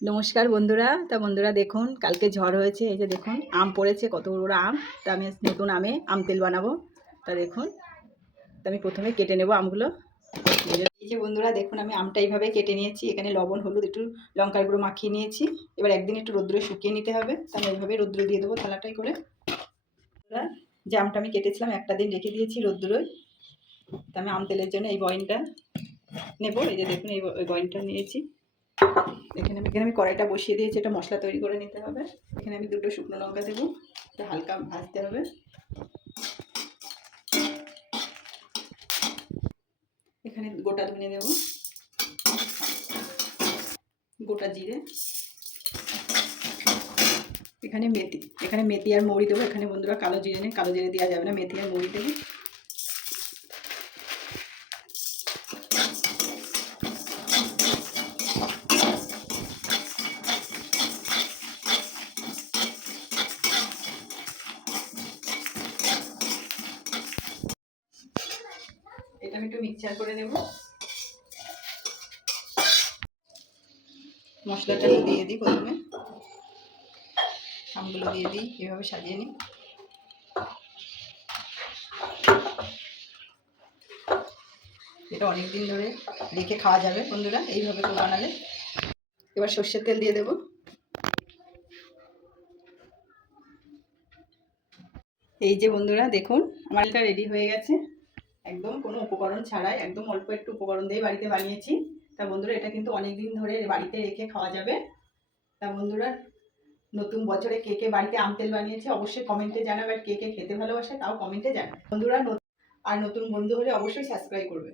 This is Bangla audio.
নমস্কার বন্ধুরা। বন্ধুরা দেখুন, কালকে ঝড় হয়েছে, এই যে দেখুন আম পড়েছে, কত বড় বড় আম। আমি নতুন আম তেল বানাবো। দেখুন, আমি প্রথমে কেটে নেব আমগুলো। এই যে বন্ধুরা দেখুন, আমি আমটা এইভাবে কেটে নিয়েছি। এখানে লবণ, হলুদ, একটু লঙ্কার গুঁড়ো মাখিয়ে নিয়েছি। এবার একদিন একটু রোদ্দুরে শুকিয়ে নিতে হবে। আমি এইভাবে রোদ্দুরে দিয়ে দেবো থালাটাই করে। যে আমটা আমি কেটেছিলাম একটা দিন রেখে দিয়েছি রোদ্দুরে। আমি আম তেলের জন্য এই বয়েনটা নেব। এই যে দেখুন, এই বয়েনটা নিয়েছি। এখানে আমি কড়াইটা বসিয়ে দিয়েছি, এটা মশলা তৈরি করে নিতে হবে। এখানে আমি দুটো শুকনো লঙ্কা দেবো, এটা হালকা ভাজতে হবে। এখানে গোটা ধনে দেবো, গোটা জিরে, এখানে মেথি আর মৌরি দেবো। এখানে বন্ধুরা কালো জিরে নেই, কালো জিরে দেওয়া যাবে না, মেথি আর মৌরি দেবো। এটা আমি একটু মিক্সচার করে নেব। মশলাটা দিয়ে দিই, প্রথমে আমগুলো দিয়ে দিই, এভাবে সাজিয়ে নিই। এটা অনেক দিন ধরে রেখে খাওয়া যাবে বন্ধুরা, এইভাবে করে বানালে। এবার সর্ষের তেল দিয়ে দেবো। এই যে বন্ধুরা দেখুন, আমার এটা রেডি হয়ে গেছে। একদম কোনো উপকরণ ছাড়াই, একদম অল্প একটু উপকরণ দিয়ে বাড়িতে বানিয়েছি। বন্ধুরা, এটা কিন্তু অনেক দিন ধরে বাড়িতে রেখে খাওয়া যাবে। বন্ধুরা, নতুন বছরে কে কে বাড়িতে আম তেল বানিয়েছে অবশ্যই কমেন্টে জানাবে। আর কে কে খেতে ভালোবাসে তাও কমেন্টে জানাবে বন্ধুরা। আর নতুন বন্ধু হলে অবশ্যই সাবস্ক্রাইব করবে।